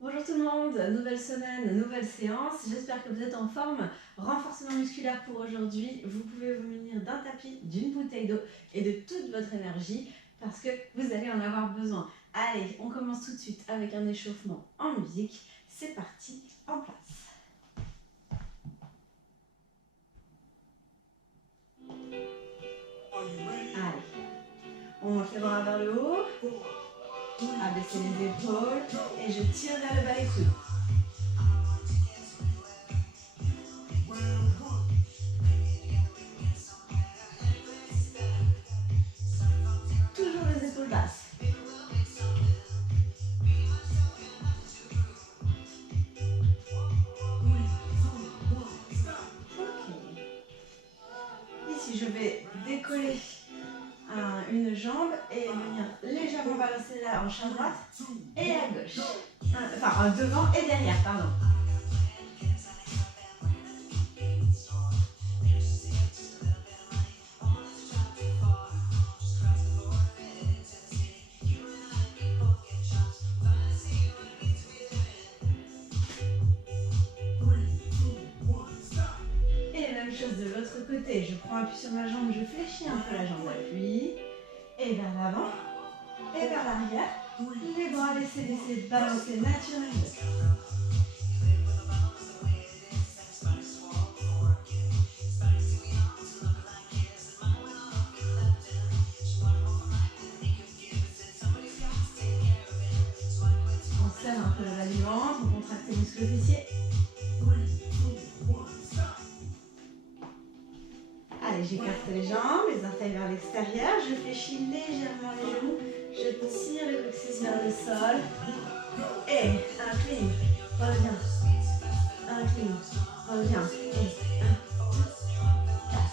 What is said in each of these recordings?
Bonjour tout le monde, nouvelle semaine, nouvelle séance, j'espère que vous êtes en forme. Renforcement musculaire pour aujourd'hui, vous pouvez vous munir d'un tapis, d'une bouteille d'eau et de toute votre énergie parce que vous allez en avoir besoin. Allez, on commence tout de suite avec un échauffement en musique, c'est parti, en place. Allez, on monte les bras vers le haut, abaissez les épaules et je tire vers le bas les coudes. Toujours les épaules basses. Ok. Ici, je vais décoller une jambe et venir légèrement balancer la hanche à droite et à gauche. Enfin, devant et derrière, pardon. Et même chose de l'autre côté, je prends appui sur ma jambe, je fléchis un peu la jambe d'appui, et vers l'avant, et vers l'arrière. Les bras laissez balancer naturellement. On serre un peu le bas du ventre, on contracte les muscles fessiers. Allez, j'écarte les jambes, les orteils vers l'extérieur, je fléchis légèrement les genoux, je tire le coccyx vers le sol. Et incline, reviens, incline, reviens, et 1, 2, 4.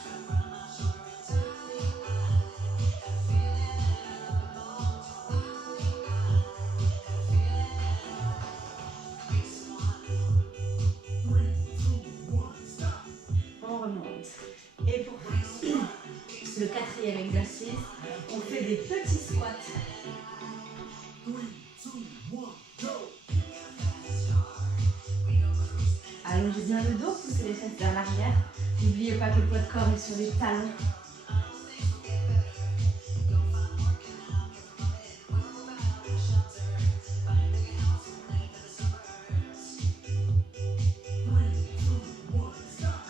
On remonte. Et pour le quatrième exercice, on fait des petits squats. Allongez bien le dos, poussez les fesses vers l'arrière. N'oubliez pas que le poids de corps est sur les talons.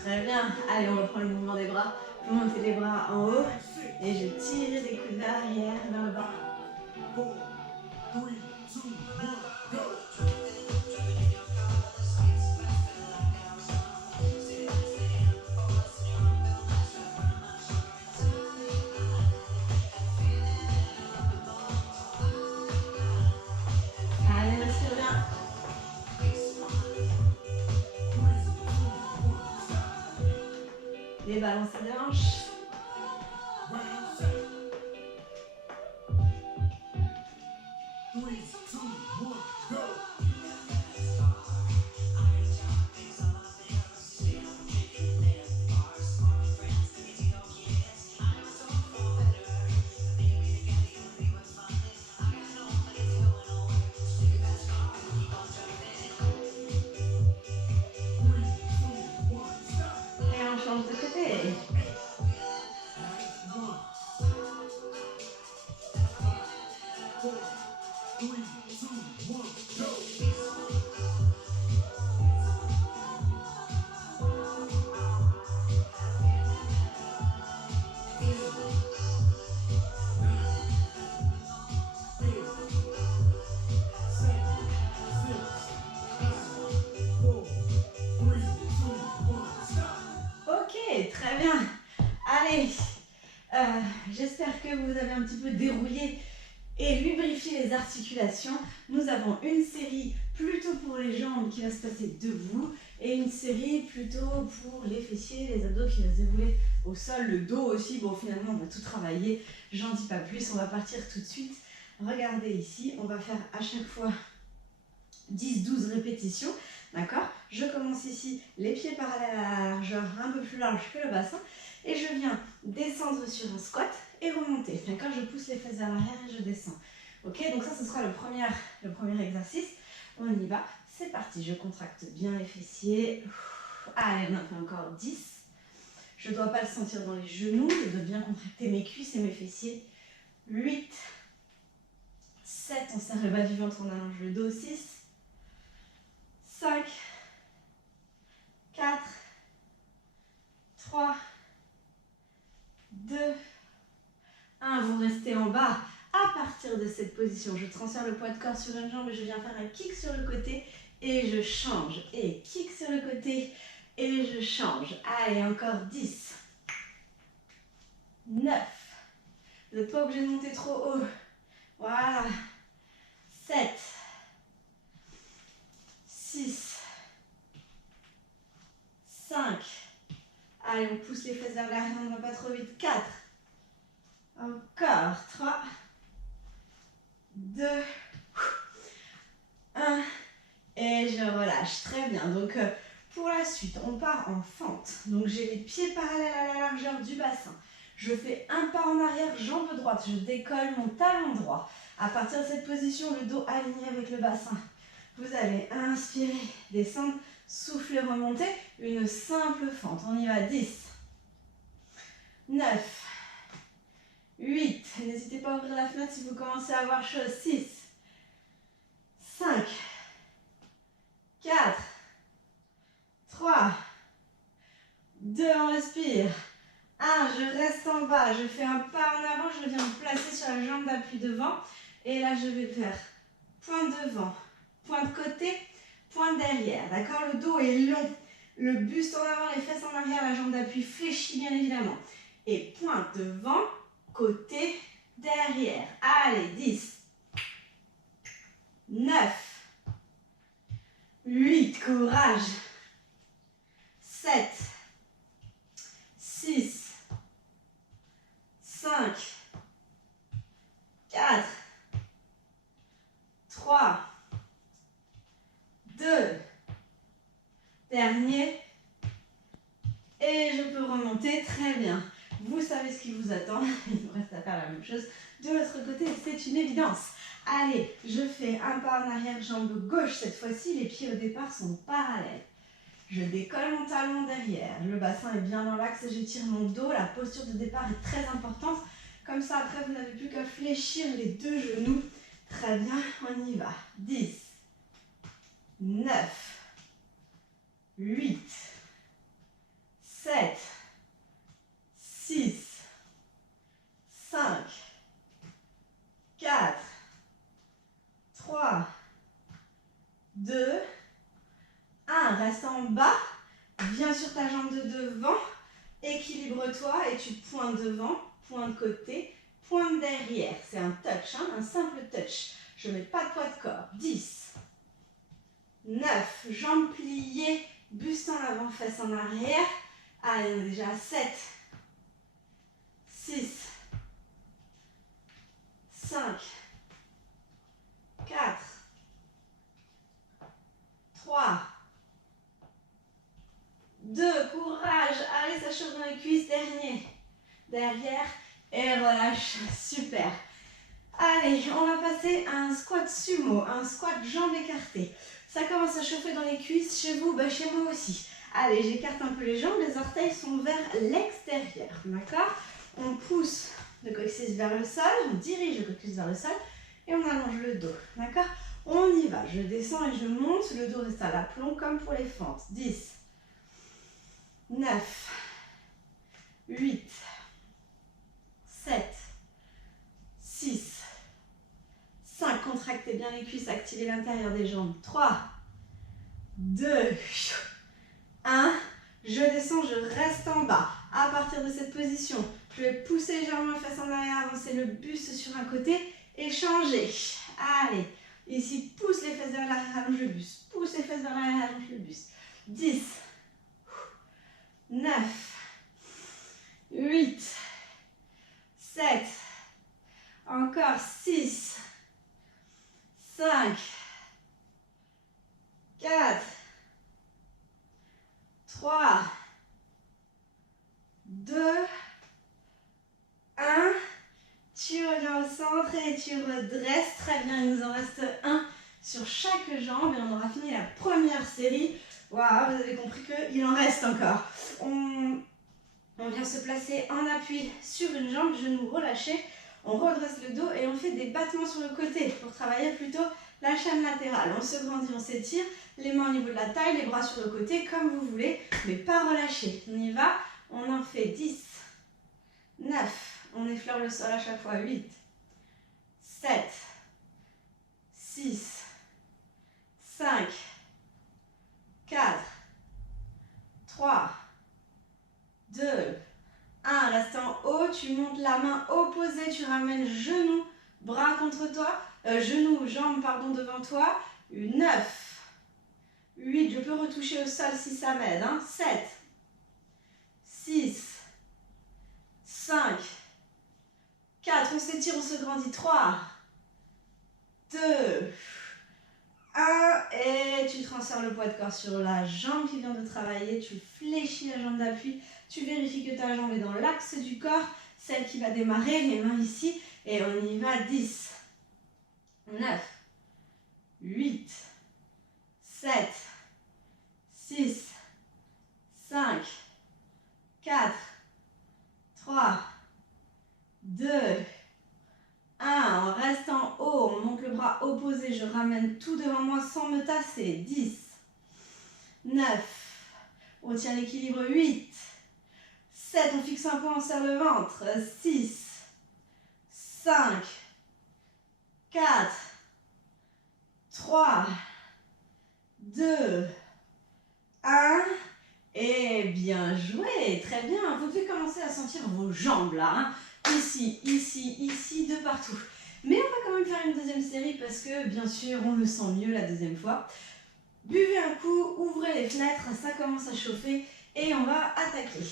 Très bien. Allez, on reprend le mouvement des bras. Vous montez les bras en haut et je tire les coudes d'arrière vers le bas. Allez, respire bien. Les balancées de hanches. Et on change de côté. Ok, très bien. Allez, j'espère que vous avez un petit peu dérouillé et lubrifié les articulations. Nous avons une série plutôt pour les jambes qui va se passer debout et une série plutôt pour les fessiers, les abdos qui va se dérouler au sol, le dos aussi. Bon, finalement, on va tout travailler. J'en dis pas plus, on va partir tout de suite. Regardez ici, on va faire à chaque fois 10-12 répétitions. D'accord? Je commence ici, les pieds parallèles à la largeur, un peu plus large que le bassin. Et je viens descendre sur un squat et remonter. D'accord? Je pousse les fesses vers l'arrière et je descends. Ok? Donc ça, ce sera le premier exercice. On y va. C'est parti. Je contracte bien les fessiers. Allez, on en fait encore 10. Je ne dois pas le sentir dans les genoux. Je dois bien contracter mes cuisses et mes fessiers. 8, 7. On serre le bas du ventre, on allonge le dos. 6, 5, 4, 3, 2, 1. Vous restez en bas. À partir de cette position, je transfère le poids de corps sur une jambe et je viens faire un kick sur le côté et je change. Et kick sur le côté et je change. Allez, encore 10, 9. Vous n'êtes pas obligé de monter trop haut. Voilà. 7, 6, 5. Allez, on pousse les fesses vers l'arrière, on ne va pas trop vite. 4. Encore. 3, 2, 1. Et je relâche. Très bien. Donc, pour la suite, on part en fente. Donc, j'ai les pieds parallèles à la largeur du bassin. Je fais un pas en arrière, jambe droite. Je décolle mon talon droit. À partir de cette position, le dos aligné avec le bassin. Vous allez inspirer, descendre, souffler, remonter. Une simple fente. On y va. 10, 9, 8. N'hésitez pas à ouvrir la fenêtre si vous commencez à avoir chaud. 6, 5, 4, 3, 2, on respire. 1, je reste en bas, je fais un pas en avant, je viens me placer sur la jambe d'appui devant. Et là, je vais faire point devant, point de côté, point derrière. D'accord? Le dos est long, le buste en avant, les fesses en arrière, la jambe d'appui fléchie bien évidemment. Et point devant, côté, derrière. Allez, 10, 9, 8, courage. 7, 6, 5, 4, 3, 2, dernier. Et je peux remonter, très bien. Vous savez ce qui vous attend, il vous reste à faire la même chose de l'autre côté, c'est une évidence. Allez, je fais un pas en arrière, jambe gauche cette fois-ci, les pieds au départ sont parallèles. Je décolle mon talon derrière, le bassin est bien dans l'axe, j'étire mon dos, la posture de départ est très importante. Comme ça, après, vous n'avez plus qu'à fléchir les deux genoux. Très bien, on y va. 10, 9, 8, 7, 6, 5, 4, 3, 2, 1. Reste en bas, viens sur ta jambe de devant, équilibre-toi et tu pointes devant, point de côté, point derrière. C'est un touch, hein, un simple touch. Je ne mets pas de poids de corps. 10, 9, jambes pliées, buste en avant, fesses en arrière. Allez, on est déjà à 7, 6, 5, 4, 3, 2, courage. Allez, ça chauffe dans les cuisses, dernier. Derrière et relâche. Super. Allez, on va passer à un squat sumo, un squat jambes écartées. Ça commence à chauffer dans les cuisses chez vous, bah chez moi aussi. Allez, j'écarte un peu les jambes, les orteils sont vers l'extérieur, d'accord? On pousse le coccyx vers le sol, on dirige le coccyx vers le sol et on allonge le dos, d'accord? On y va, je descends et je monte, le dos reste à l'aplomb comme pour les fentes. 10, 9, 8, 7, 6, 5, contractez bien les cuisses, activez l'intérieur des jambes. 3, 2, 1. Je descends, je reste en bas. À partir de cette position, je vais pousser légèrement les fesses en arrière, avancer le buste sur un côté et changer. Allez, ici, pousse les fesses vers l'arrière, allonge le buste. Pousse les fesses vers l'arrière, allonge le buste. 10, 9, 8, 7, encore 6, 5, 4, 3, 2, 1. Tu reviens au centre et tu redresses. Très bien, il nous en reste un sur chaque jambe et on aura fini la première série. Waouh, vous avez compris qu'il en reste encore. On vient se placer en appui sur une jambe, genou relâché. On redresse le dos et on fait des battements sur le côté pour travailler plutôt la chaîne latérale. On se grandit, on s'étire, les mains au niveau de la taille, les bras sur le côté, comme vous voulez, mais pas relâché. On y va, on en fait 10, 9, on effleure le sol à chaque fois, 8, 7, 6, 5, 4, 3, 2, 1, reste en haut, tu montes la main opposée, tu ramènes genou, bras contre toi, genou, jambe, pardon, devant toi, 9, 8, je peux retoucher au sol si ça m'aide, hein, 7, 6, 5, 4, on s'étire, on se grandit, 3, 2, 1, et tu transfères le poids de corps sur la jambe qui vient de travailler, tu fléchis la jambe d'appui, tu vérifies que ta jambe est dans l'axe du corps, celle qui va démarrer, les mains ici, et on y va, 10, 9, 8, 7, 6, 5, 4, 3, 2, 1, on reste en haut, on monte le bras opposé, je ramène tout devant moi sans me tasser, 10, 9, on tient l'équilibre, 8, 7, on fixe un point, on serre le ventre, 6, 5, 4, 3, 2, 1, et bien joué, très bien, vous pouvez commencer à sentir vos jambes là, hein. Ici, ici, ici, de partout. Mais on va quand même faire une deuxième série parce que bien sûr on le sent mieux la deuxième fois. Buvez un coup, ouvrez les fenêtres, ça commence à chauffer et on va attaquer.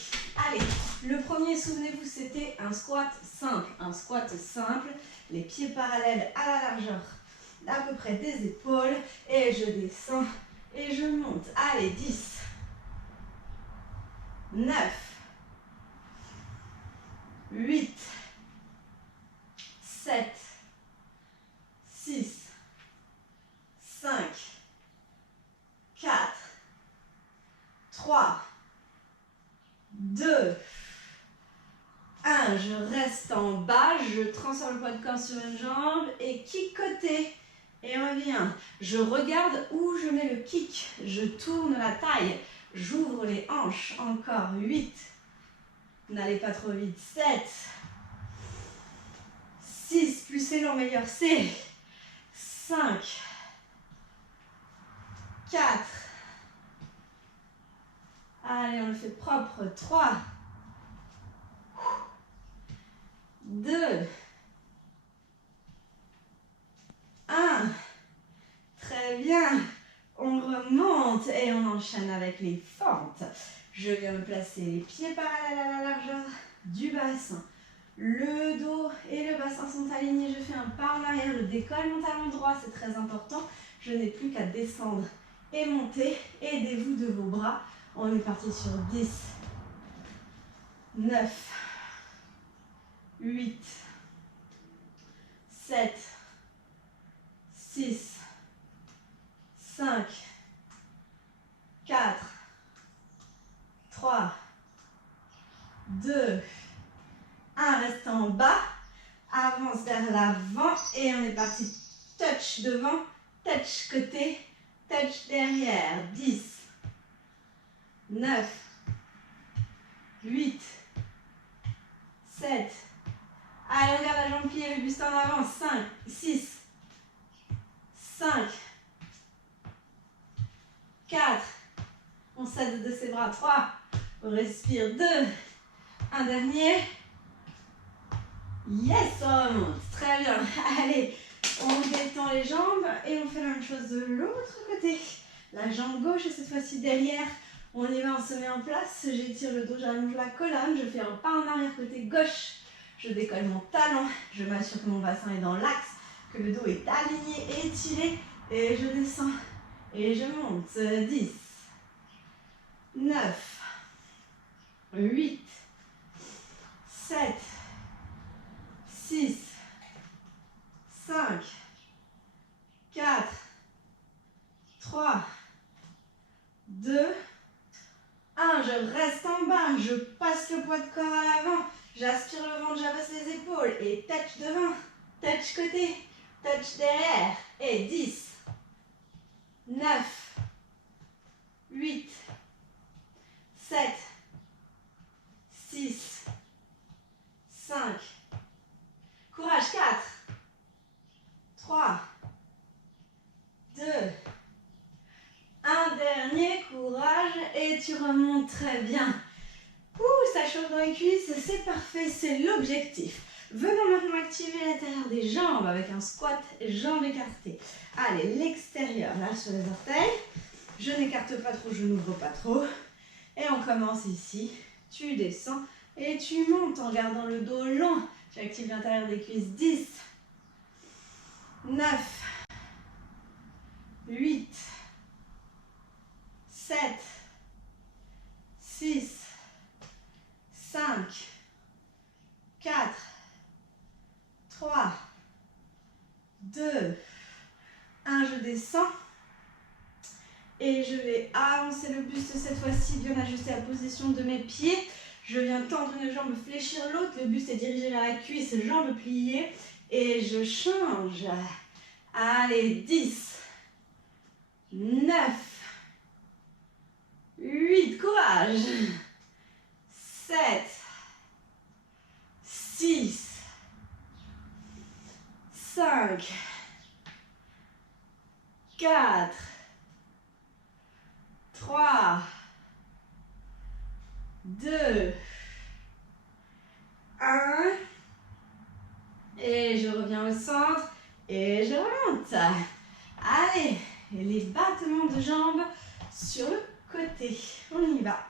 Allez, le premier, souvenez-vous, c'était un squat simple. Un squat simple, les pieds parallèles à la largeur d'à peu près des épaules et je descends et je monte. Allez, 10, 9, 8, 7, 6, 5, 4, 3, 2, 1. Je reste en bas, je transfère le poids de corps sur une jambe et kick côté. Et reviens. Je regarde où je mets le kick. Je tourne la taille. J'ouvre les hanches. Encore 8. N'allez pas trop vite. 7. 6. Plus c'est long, meilleur c'est. 5. 4. Allez, on le fait propre. 3. 2. 1. Très bien. On remonte et on enchaîne avec les fentes. Je viens me placer les pieds parallèles à la largeur du bassin. Le dos et le bassin sont alignés. Je fais un pas en arrière. Je décolle mon talon droit, c'est très important. Je n'ai plus qu'à descendre et monter. Aidez-vous de vos bras. On est parti sur 10, 9, 8, 7, 6, 5, 4, 3, 2, 1. Reste en bas. Avance vers l'avant et on est parti. Touch devant, touch côté, touch derrière. 10, 9, 8, 7. Allez, on garde la jambe pliée, le buste en avant. 5, 6, 5, 4. On s'aide de ses bras. 3. On respire. 2. Un dernier. Yes, on remonte. Très bien. Allez, on détend les jambes et on fait la même chose de l'autre côté. La jambe gauche et cette fois-ci derrière. On y va, on se met en place. J'étire le dos, j'allonge la colonne. Je fais un pas en arrière côté gauche. Je décolle mon talon. Je m'assure que mon bassin est dans l'axe, que le dos est aligné et étiré. Et je descends et je monte. 10, 9, 8, 7, 6, 5, 4, bas, je passe le poids de corps à l'avant, j'aspire le ventre, j'abaisse les épaules et touch devant, touch côté, touch derrière et 10, 9, 8, 7, 6, 5, courage, 4, 3, 2, un dernier, courage, et tu remontes très bien. Ouh, ça chauffe dans les cuisses, c'est parfait, c'est l'objectif. Venons maintenant activer l'intérieur des jambes avec un squat, jambes écartées. Allez, l'extérieur, là sur les orteils. Je n'écarte pas trop, je n'ouvre pas trop. Et on commence ici. Tu descends et tu montes en gardant le dos long. J'active l'intérieur des cuisses. 10, 9, 8, 7, 6, 5, 4, 3, 2, 1, je descends. Et je vais avancer le buste cette fois-ci, bien ajuster la position de mes pieds. Je viens tendre une jambe, fléchir l'autre. Le buste est dirigé vers la cuisse, jambe pliée. Et je change. Allez, 10, 9, 8, courage. 7, 6, 5, 4, 3, 2, 1. Et je reviens au centre et je remonte. Allez, les battements de jambes sur le côté. On y va.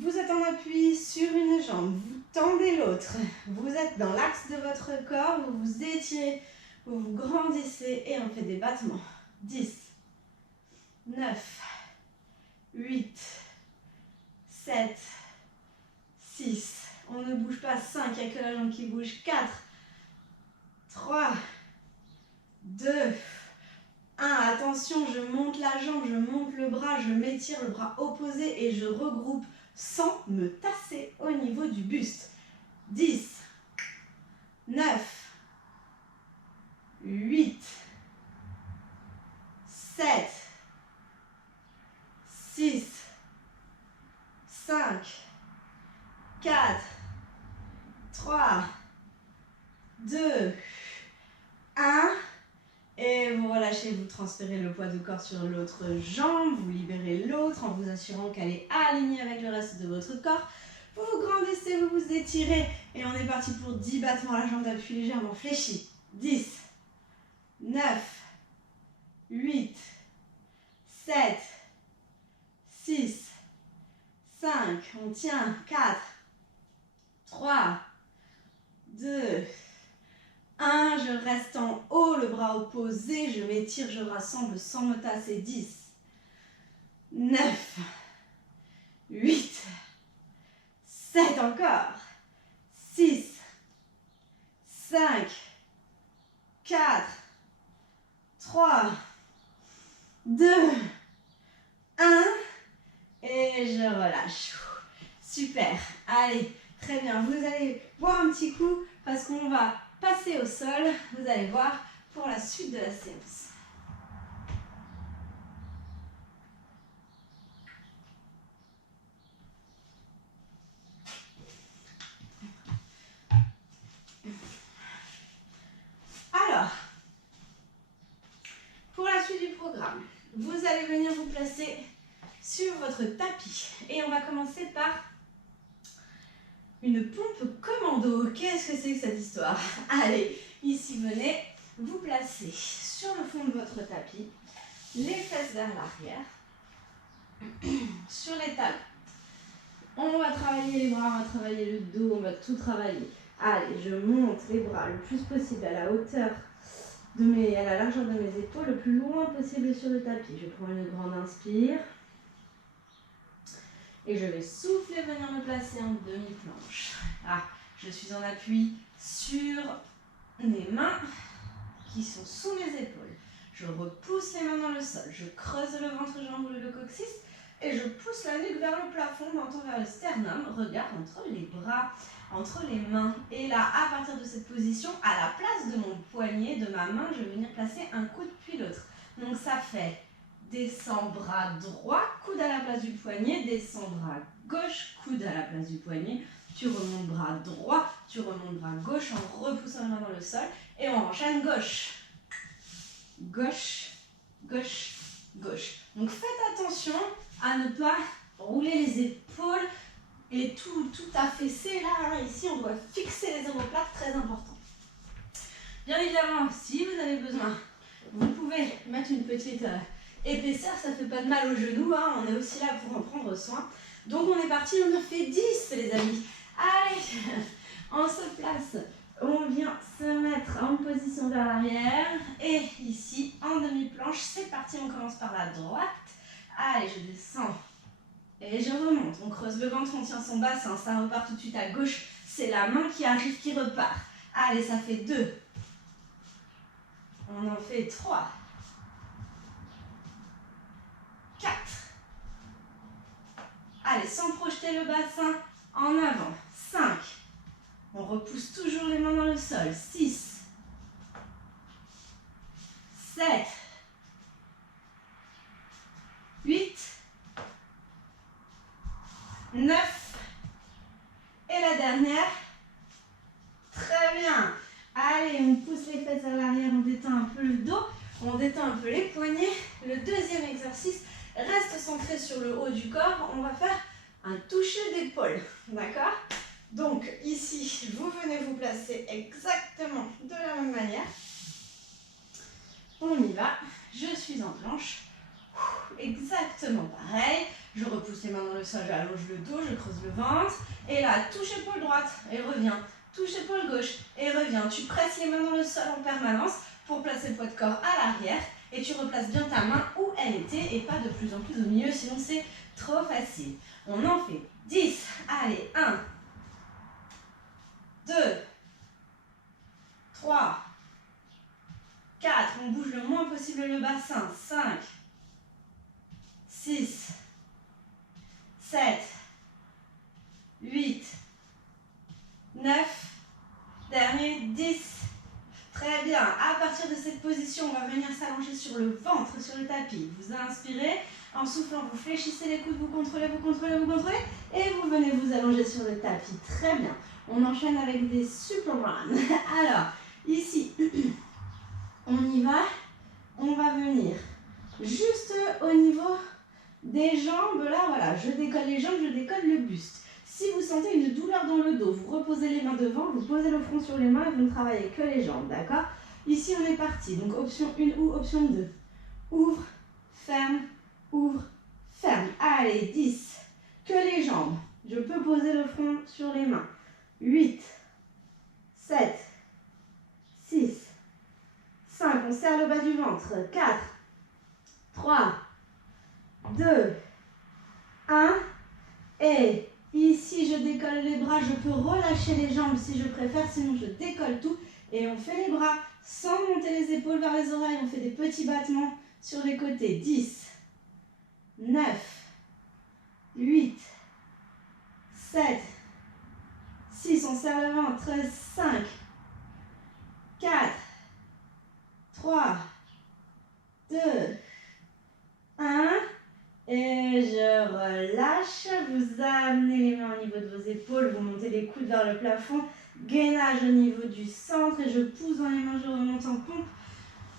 Vous êtes en appui sur une jambe, vous tendez l'autre. Vous êtes dans l'axe de votre corps, vous vous étirez, vous vous grandissez et on fait des battements. 10, 9, 8, 7, 6, on ne bouge pas, 5, il n'y a que la jambe qui bouge, 4, 3, 2, 1, attention, je monte la jambe, je monte le bras, je m'étire le bras opposé et je regroupe sans me tasser au niveau du buste. 10, 9, 8, 7, 6, 5, 4, 3, 2, 1. Et vous relâchez, vous transférez le poids du corps sur l'autre jambe, vous libérez l'autre en vous assurant qu'elle est alignée avec le reste de votre corps. Vous vous grandissez, vous vous étirez et on est parti pour 10 battements à la jambe d'appui légèrement fléchie. 10, 9, 8, 7, 6, 5, on tient, 4, 3, 2, 1, je reste en haut, le bras opposé, je m'étire, je rassemble sans me tasser. 10, 9, 8, 7 encore, 6, 5, 4, 3, 2, 1, et je relâche. Super, allez, très bien, vous allez boire un petit coup parce qu'on va passer au sol, vous allez voir, pour la suite de la séance. Alors, pour la suite du programme, vous allez venir vous placer sur votre tapis. Et on va commencer par une pompe commando. Qu'est-ce que c'est que cette histoire? Allez, ici, venez vous placer sur le fond de votre tapis, les fesses vers l'arrière, sur les talons. On va travailler les bras, on va travailler le dos, on va tout travailler. Allez, je monte les bras le plus possible à la hauteur à la largeur de mes épaules, le plus loin possible sur le tapis. Je prends une grande inspire. Et je vais souffler, venir me placer en demi-planche. Ah, je suis en appui sur mes mains qui sont sous mes épaules. Je repousse les mains dans le sol. Je creuse le ventre, j'enroule le coccyx. et je pousse la nuque vers le plafond, menton vers le sternum, regard entre les bras, entre les mains. Et là, à partir de cette position, à la place de mon poignet, de ma main, je vais venir placer un coude puis l'autre. Donc ça fait descend bras droit, coude à la place du poignet, descend bras gauche, coude à la place du poignet. Tu remontes bras droit, tu remontes bras gauche en repoussant les mains dans le sol et on enchaîne gauche. Gauche, gauche, gauche. Donc faites attention à ne pas rouler les épaules et tout affaisser là, ici on doit fixer les omoplates, très important. Bien évidemment, si vous avez besoin, vous pouvez mettre une petite épaisseur, ça ne fait pas de mal aux genoux, hein, on est aussi là pour en prendre soin. Donc on est parti, on a fait 10 les amis. Allez, on se place, on vient se mettre en position vers l'arrière et ici en demi-planche, c'est parti, on commence par la droite. Allez, je descends et je remonte, on creuse le ventre, on tient son bassin, ça repart tout de suite à gauche, c'est la main qui arrive, qui repart. Allez, ça fait 2, on en fait 3, 4. Allez, sans projeter le bassin en avant, 5. On repousse toujours les mains dans le sol, 6, 7, 8, 9, et la dernière, très bien. Allez, on pousse les fesses à l'arrière, on détend un peu le dos, on détend un peu les poignets. Le deuxième exercice reste centré sur le haut du corps, on va faire un toucher d'épaule, d'accord? Donc ici, vous venez vous placer exactement de la même manière. On y va, je suis en planche, exactement pareil. Je repousse les mains dans le sol, j'allonge le dos, je creuse le ventre. Et là, touche épaule droite et reviens. Touche épaule gauche et reviens. Tu presses les mains dans le sol en permanence pour placer le poids de corps à l'arrière. Et tu replaces bien ta main où elle était et pas de plus en plus au milieu, sinon c'est trop facile. On en fait 10. Allez, 1, 2, 3, 4. On bouge le moins possible le bassin. 5, 6, 7, 8, 9, dernier 10. Très bien. À partir de cette position, on va venir s'allonger sur le ventre, sur le tapis. Vous inspirez, en soufflant, vous fléchissez les coudes, vous contrôlez, vous contrôlez, vous contrôlez. Et vous venez vous allonger sur le tapis. Très bien. On enchaîne avec des Superman. Alors, ici, on y va. On va venir juste au niveau des jambes. Là, voilà, je décolle les jambes, je décolle le buste. Si vous sentez une douleur dans le dos, vous reposez les mains devant, vous posez le front sur les mains et vous ne travaillez que les jambes, d'accord? Ici, on est parti. Donc, option 1 ou option 2. Ouvre, ferme, Allez, 10. Que les jambes. Je peux poser le front sur les mains. 8, 7, 6, 5. On serre le bas du ventre. 4, 3, 2, 1. Et ici, je décolle les bras. Je peux relâcher les jambes si je préfère. Sinon, je décolle tout. Et on fait les bras sans monter les épaules vers les oreilles. On fait des petits battements sur les côtés. 10, 9, 8, 7, 6. On serre le ventre. 5, 4, 3, 2, 1. Et je relâche. Vous amenez les mains au niveau de vos épaules. Vous montez les coudes vers le plafond. Gainage au niveau du centre. Et je pousse dans les mains, je remonte en pompe.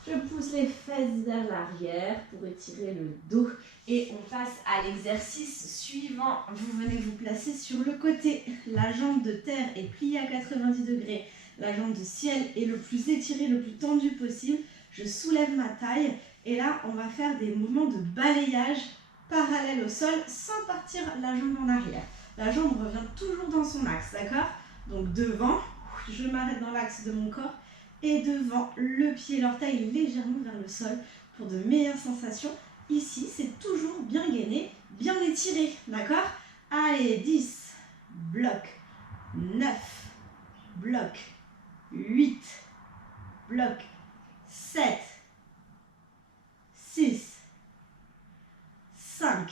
Je pousse les fesses vers l'arrière pour étirer le dos. Et on passe à l'exercice suivant. Vous venez vous placer sur le côté. La jambe de terre est pliée à 90 degrés. La jambe de ciel est le plus étirée, le plus tendue possible. Je soulève ma taille. Et là, on va faire des mouvements de balayage parallèle au sol sans partir la jambe en arrière. La jambe revient toujours dans son axe, d'accord? Donc devant, je m'arrête dans l'axe de mon corps et devant le pied, l'orteil légèrement vers le sol pour de meilleures sensations. Ici, c'est toujours bien gainé, bien étiré, d'accord? Allez, 10, bloc, 9, bloc, 8, bloc, 7, 6, 5,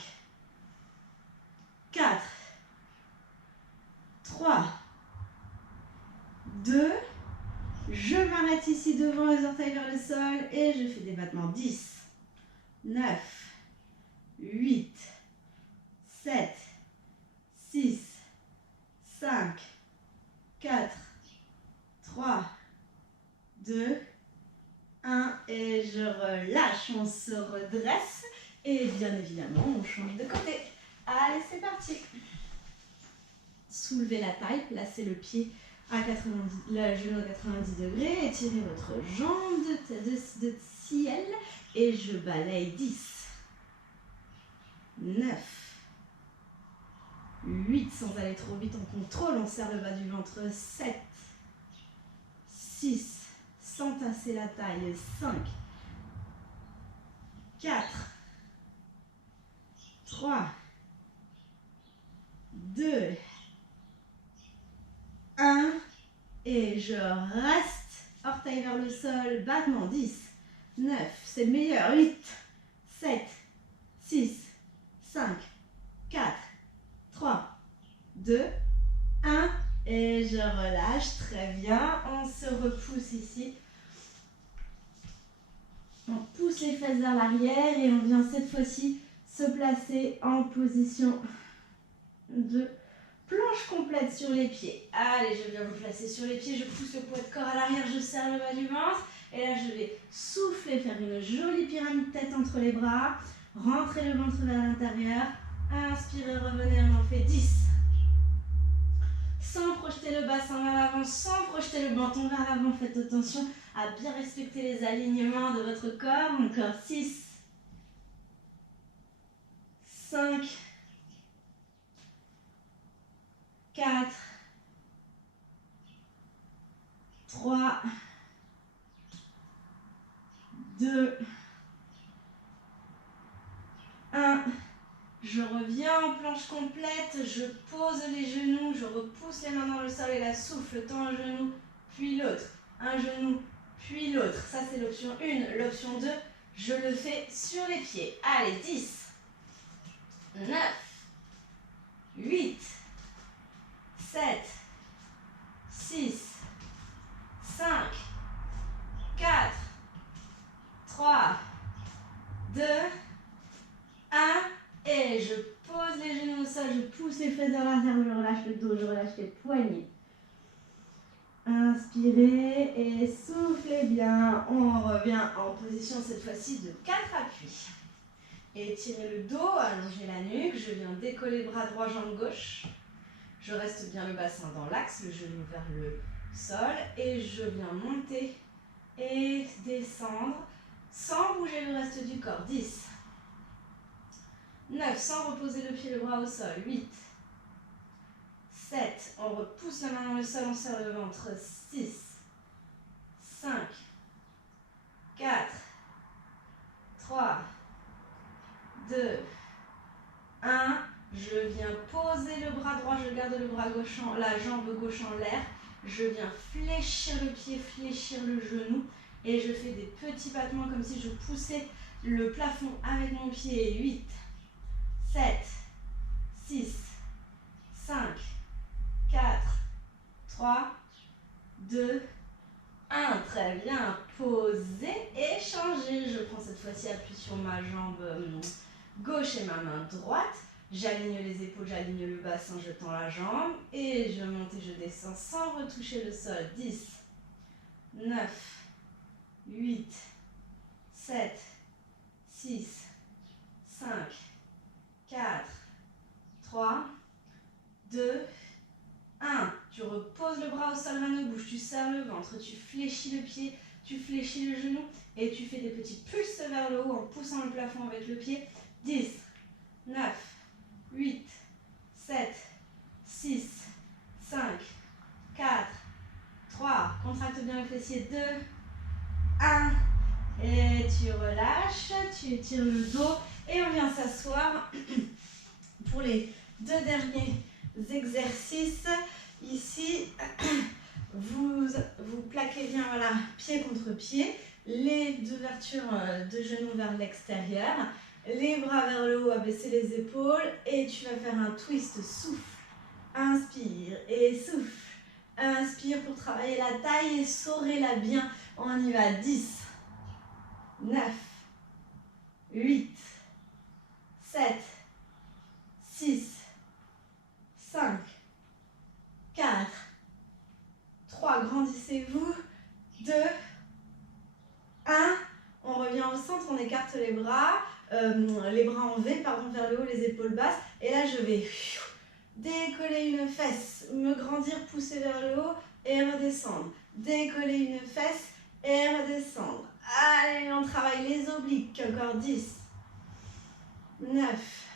Je m'arrête ici devant les orteils vers le sol et je fais des battements. 10, 9, 8, 7, 6, 5, 4, 3, 2, 1 et je relâche, on se redresse et bien évidemment on change de côté. Allez, c'est parti. Soulevez la taille, placez le pied à 90, le genou à 90 degrés, étirez votre jambe de ciel et je balaye. 10, 9, 8, sans aller trop vite, on contrôle, on serre le bas du ventre. 7, 6, sans tasser la taille. 5, 4, 3, 2, 1 et je reste, orteil vers le sol, battement. 10, 9, c'est le meilleur. 8, 7, 6, 5, 4, 3, 2, 1 et je relâche. Très bien, on se repousse ici. On pousse les fesses vers l'arrière et on vient cette fois-ci se placer en position de planche complète sur les pieds. Allez, je viens me placer sur les pieds, je pousse le poids de corps à l'arrière, je serre le bas du ventre. Et là, je vais souffler, faire une jolie pyramide tête entre les bras. Rentrez le ventre vers l'intérieur. Inspirez, revenez, on en fait 10. Sans projeter le bassin vers l'avant, sans projeter le menton vers l'avant. Faites attention à bien respecter les alignements de votre corps. Encore 6, 5, 4, 3, 2, 1. Je reviens en planche complète, je pose les genoux, je repousse les mains dans le sol et la souffle, tant un genou, puis l'autre. Un genou, puis l'autre. Ça, c'est l'option 1. L'option 2, je le fais sur les pieds. Allez, 10, 9, 8, 7, 6, 5, 4, 3, 2, 1. Et je pose les genoux au sol, je pousse les fesses vers l'arrière, je relâche le dos, je relâche les poignets. Inspirez et soufflez bien. On revient en position cette fois-ci de 4 appuis. Étirez le dos, allongez la nuque, je viens décoller bras droit, jambe gauche. Je reste bien le bassin dans l'axe, le genou vers le sol et je viens monter et descendre sans bouger le reste du corps. 10, 9, sans reposer le pied, le bras au sol. 8, 7, on repousse la main dans le sol, on serre le ventre. 6, 5, 4, 3, 2, 1. Je viens poser le bras droit, je garde le bras gauche, la jambe gauche en l'air. Je viens fléchir le pied, fléchir le genou. Et je fais des petits battements comme si je poussais le plafond avec mon pied. 8, 7, 6, 5, 4, 3, 2, 1. Très bien. Posez et changez. Je prends cette fois-ci appui sur ma jambe gauche et ma main droite. J'aligne les épaules, j'aligne le bassin, je tends la jambe. Et je monte et je descends sans retoucher le sol. 10, 9, 8, 7, 6, 5, 4, 3, 2, 1. Tu reposes le bras au sol, main ne bouge, tu serres le ventre, tu fléchis le pied, tu fléchis le genou et tu fais des petits pulses vers le haut en poussant le plafond avec le pied. 10, 9, 8, 7, 6, 5, 4, 3. Contracte bien le fessier. 2, 1. Et tu relâches, tu étires le dos et on vient s'asseoir pour les 2 derniers exercices. Ici, vous plaquez bien, voilà, pied contre pied, les ouvertures de genoux vers l'extérieur, les bras vers le haut, abaisser les épaules et tu vas faire un twist, souffle, inspire et souffle, Inspire pour travailler la taille et serrez-la bien. On y va. 10, 9, 8, 7, 6, 5, 4, 3. Grandissez-vous. 2, 1. On revient au centre, on écarte les bras en V, pardon, vers le haut, les épaules basses. Et là, je vais décoller une fesse, me grandir, pousser vers le haut et redescendre. Décoller une fesse et redescendre. Allez, on travaille les obliques. Encore 10, 9,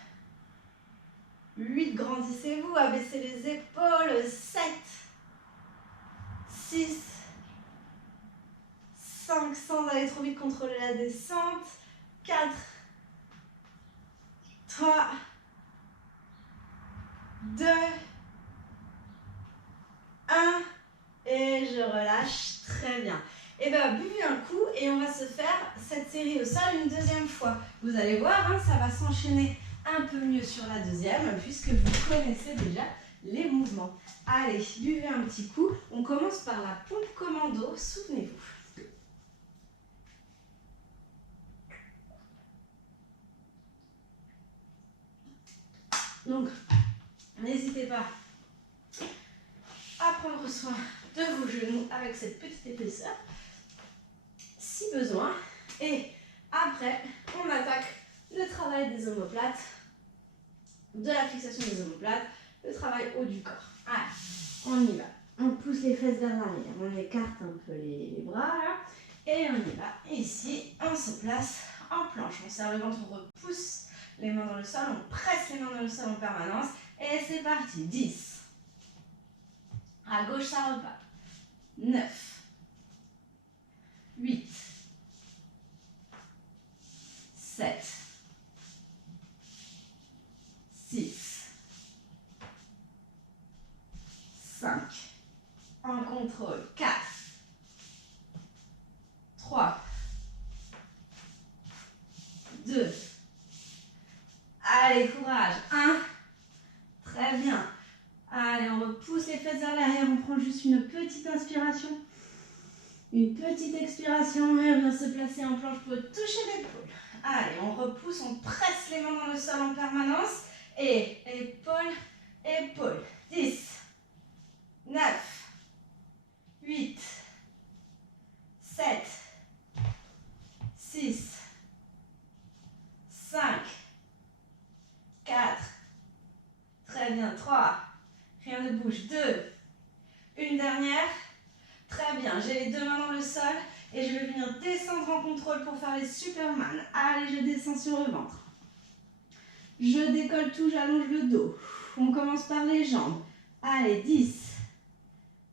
8. Grandissez-vous, abaissez les épaules. 7, 6, 5, sans aller trop vite, contrôler la descente. 4, 3, 2, 1. Et je relâche. Très bien. Et bien, buvez un coup et on va se faire cette série au sol une deuxième fois. Vous allez voir, hein, ça va s'enchaîner un peu mieux sur la deuxième puisque vous connaissez déjà les mouvements. Allez, buvez un petit coup. On commence par la pompe commando. Souvenez-vous. Donc, n'hésitez pas à prendre soin de vos genoux avec cette petite épaisseur, si besoin. Et après, on attaque le travail des omoplates, de la fixation des omoplates, le travail haut du corps. Allez, on y va. On pousse les fesses vers l'arrière, on écarte un peu les bras là, et on y va. Ici, on se place en planche. On serre le ventre, on repousse les mains dans le sol, on presse les mains dans le sol en permanence. Et c'est parti. 10. À gauche, ça repart. 9. 8. 7. 6. 5. En contrôle. 4. 3. 2. Allez, courage. 1. Très bien. Allez, on repousse les fesses vers l'arrière. On prend juste une petite inspiration. Une petite expiration. Et on vient se placer en planche pour toucher l'épaule. Allez, on repousse, on presse les mains dans le sol en permanence. Et épaule, épaule. 10. 9. 8. 7. 6. 5. 4. Très bien. 3. Rien ne bouge. 2. Une dernière. Très bien. J'ai les deux mains dans le sol et je vais venir descendre en contrôle pour faire les Superman. Allez, je descends sur le ventre. Je décolle tout, j'allonge le dos. On commence par les jambes. Allez, 10.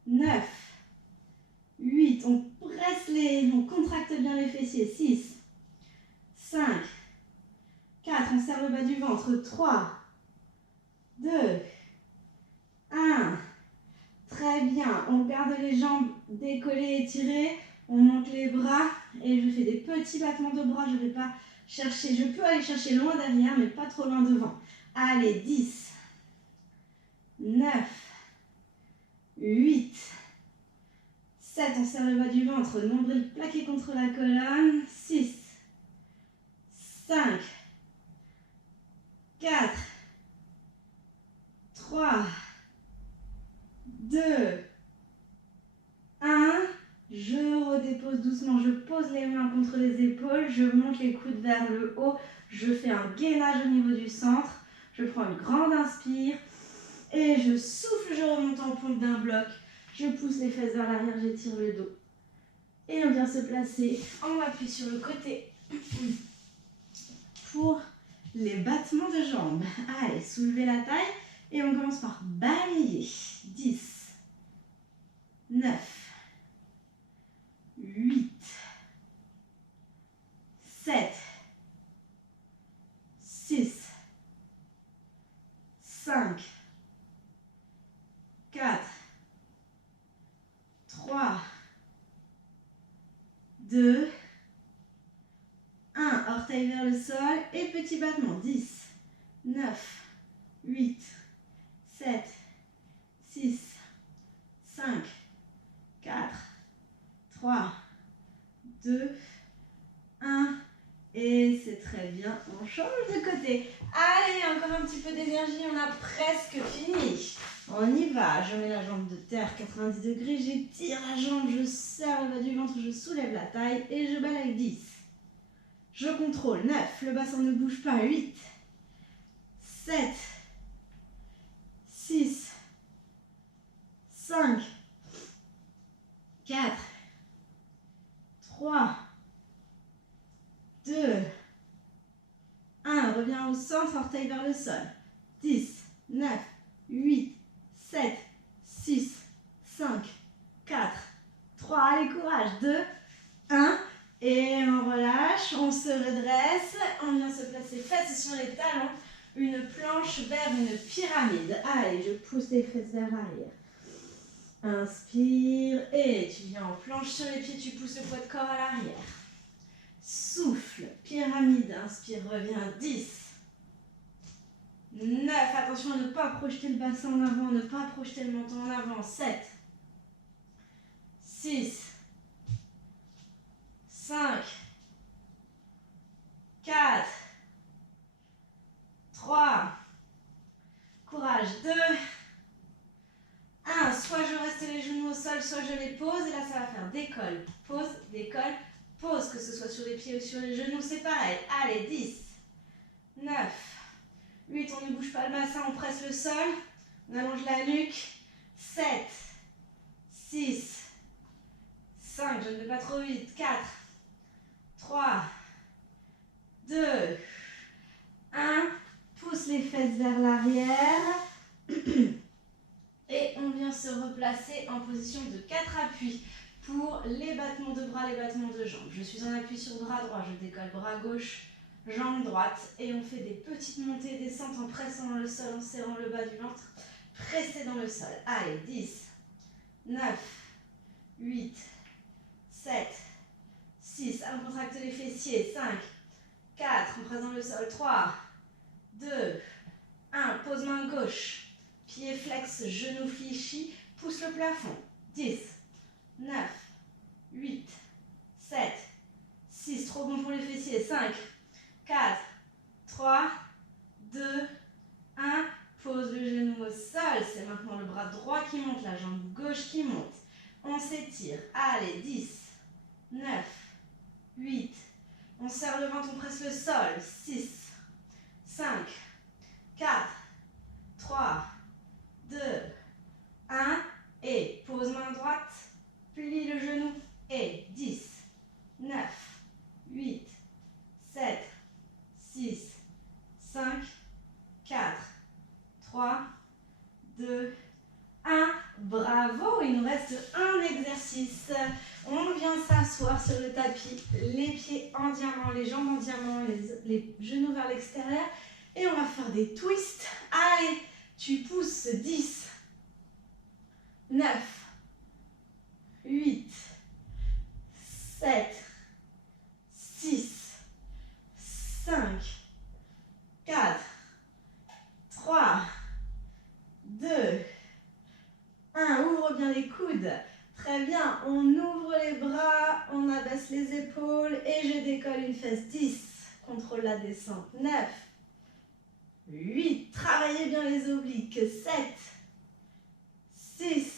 9. 8. On contracte bien les fessiers. 6. 5. 4. On serre le bas du ventre. 3. 2. 1. Très bien. On garde les jambes décollées, étirées. On monte les bras et je fais des petits battements de bras. Je ne vais pas chercher. Je peux aller chercher loin derrière, mais pas trop loin devant. Allez, 10. 9. 8. 7. On serre le bas du ventre. Nombril plaqué contre la colonne. 6. 5. 4. 3. 2, 1, je redépose doucement, je pose les mains contre les épaules, je monte les coudes vers le haut, je fais un gainage au niveau du centre, je prends une grande inspire et je souffle, je remonte en pompe d'un bloc, je pousse les fesses vers l'arrière, j'étire le dos et on vient se placer, on appuie sur le côté pour les battements de jambes. Allez, soulevez la taille et on commence par balayer. 10. 9, 8, 7, 6, 5, 4, 3, 2, 1. Orteil vers le sol et petit battement. 10, 9, 8, 7, 6, 5, 4, 3, 2, 1. Et c'est très bien, on change de côté. Allez, encore un petit peu d'énergie, on a presque fini. On y va, je mets la jambe de terre, 90 degrés, j'étire la jambe, je serre le bas du ventre, je soulève la taille et je balaye 10. Je contrôle, 9, le bassin ne bouge pas, 8, 7, 6, 5, 4, 3, 2, 1. Reviens au centre, orteil vers le sol. 10, 9, 8, 7, 6, 5, 4, 3. Allez, courage. 2, 1. Et on relâche, on se redresse. On vient se placer fesses sur les talons. Une planche vers une pyramide. Allez, je pousse les fesses vers l'arrière. Inspire et tu viens en planche sur les pieds, tu pousses le poids de corps à l'arrière. Souffle, pyramide, inspire, reviens, 10, 9, attention à ne pas projeter le bassin en avant, ne pas projeter le menton en avant, 7, 6, 5, 4, 3, courage, 2, 1, soit je reste les genoux au sol, soit je les pose, et là ça va faire décolle, pose, pose, que ce soit sur les pieds ou sur les genoux, c'est pareil. Allez, 10, 9, 8, on ne bouge pas le bassin, on presse le sol, on allonge la nuque, 7, 6, 5, je ne vais pas trop vite, 4, 3, 2, 1, pousse les fesses vers l'arrière, et on vient se replacer en position de 4 appuis. Pour les battements de bras, les battements de jambes. Je suis en appui sur bras droit, je décolle bras gauche, jambe droite. Et on fait des petites montées et descentes en pressant dans le sol, en serrant le bas du ventre. Pressez dans le sol. Allez, 10, 9, 8, 7, 6. On contracte les fessiers. 5, 4. On presse dans le sol. 3, 2, 1. Pose main gauche. Pied flex, genou fléchi. Pousse le plafond. 10, 9, 8, 7, 6, trop bon pour les fessiers, 5, 4, 3, 2, 1, pose le genou au sol, c'est maintenant le bras droit qui monte, la jambe gauche qui monte, on s'étire, allez, 10, 9, 8, on serre le ventre, on presse le sol, 6, 5, 4, 3, 2, 1, et pose main droite, plie le genou et 10, 9, 8, 7, 6, 5, 4, 3, 2, 1. Bravo, il nous reste un exercice. On vient s'asseoir sur le tapis, les pieds en diamant, les jambes en diamant, les genoux vers l'extérieur. Et on va faire des twists. Allez, tu pousses 10, 9, 8, 7, 6, 5, 4, 3, 2, 1. Ouvre bien les coudes. Très bien. On ouvre les bras, on abaisse les épaules et je décolle une fesse. 10. Contrôle la descente. 9, 8. Travaillez bien les obliques. 7, 6,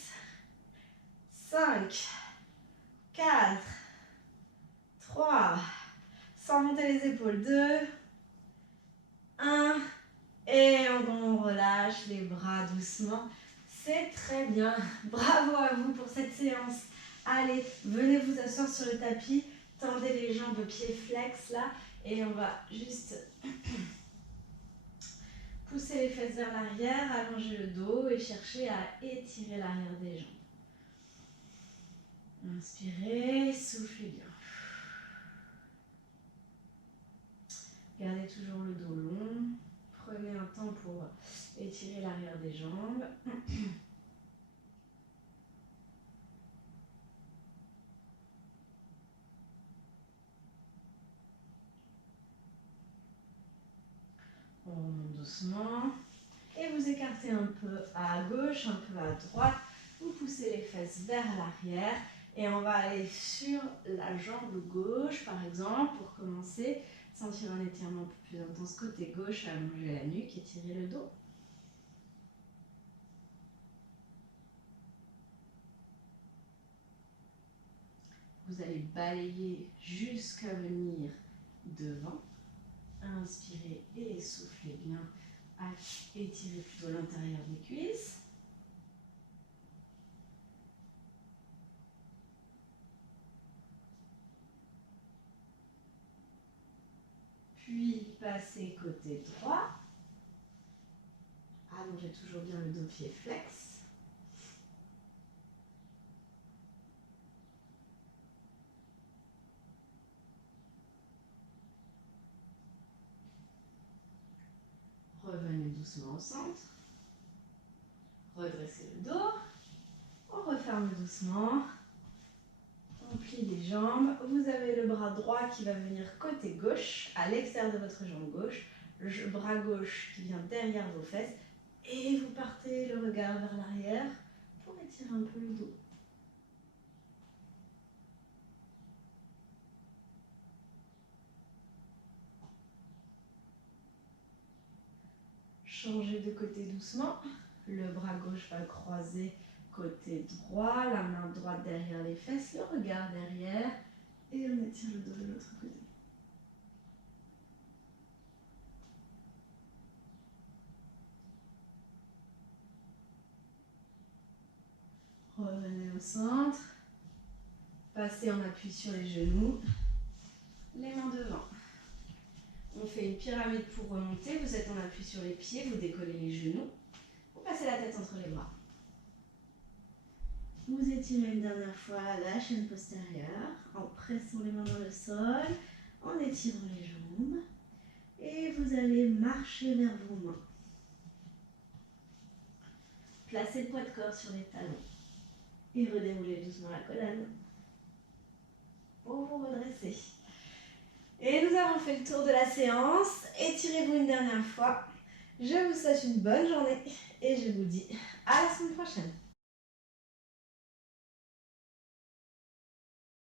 5, 4, 3, sans monter les épaules, 2, 1, et on relâche les bras doucement. C'est très bien. Bravo à vous pour cette séance. Allez, venez vous asseoir sur le tapis, tendez les jambes, pieds flex là, et on va juste pousser les fesses vers l'arrière, allonger le dos et chercher à étirer l'arrière des jambes. Inspirez, soufflez bien. Gardez toujours le dos long. Prenez un temps pour étirer l'arrière des jambes. On remonte doucement. Et vous écartez un peu à gauche, un peu à droite. Vous poussez les fesses vers l'arrière et on va aller sur la jambe gauche par exemple pour commencer. Sentir un étirement un peu plus intense côté gauche, allonger la nuque, étirer le dos. Vous allez balayer jusqu'à venir devant. Inspirez et soufflez bien. Étirez plutôt l'intérieur des cuisses. Puis passez côté droit. Allongez toujours bien le dos pied flex. Revenez doucement au centre. Redressez le dos. On referme doucement. On plie les jambes. Vous avez le bras droit qui va venir côté gauche, à l'extérieur de votre jambe gauche. Le bras gauche qui vient derrière vos fesses. Et vous partez le regard vers l'arrière pour étirer un peu le dos. Changez de côté doucement. Le bras gauche va croiser côté droit, la main droite derrière les fesses, le regard derrière et on étire le dos de l'autre côté. Revenez au centre. Passez en appui sur les genoux. Les mains devant. On fait une pyramide pour remonter. Vous êtes en appui sur les pieds, vous décollez les genoux. Vous passez la tête entre les bras. Vous étirez une dernière fois la chaîne postérieure en pressant les mains dans le sol, en étirant les jambes. Et vous allez marcher vers vos mains. Placez le poids de corps sur les talons. Et redéroulez doucement la colonne pour vous redresser. Et nous avons fait le tour de la séance. Étirez-vous une dernière fois. Je vous souhaite une bonne journée et je vous dis à la semaine prochaine.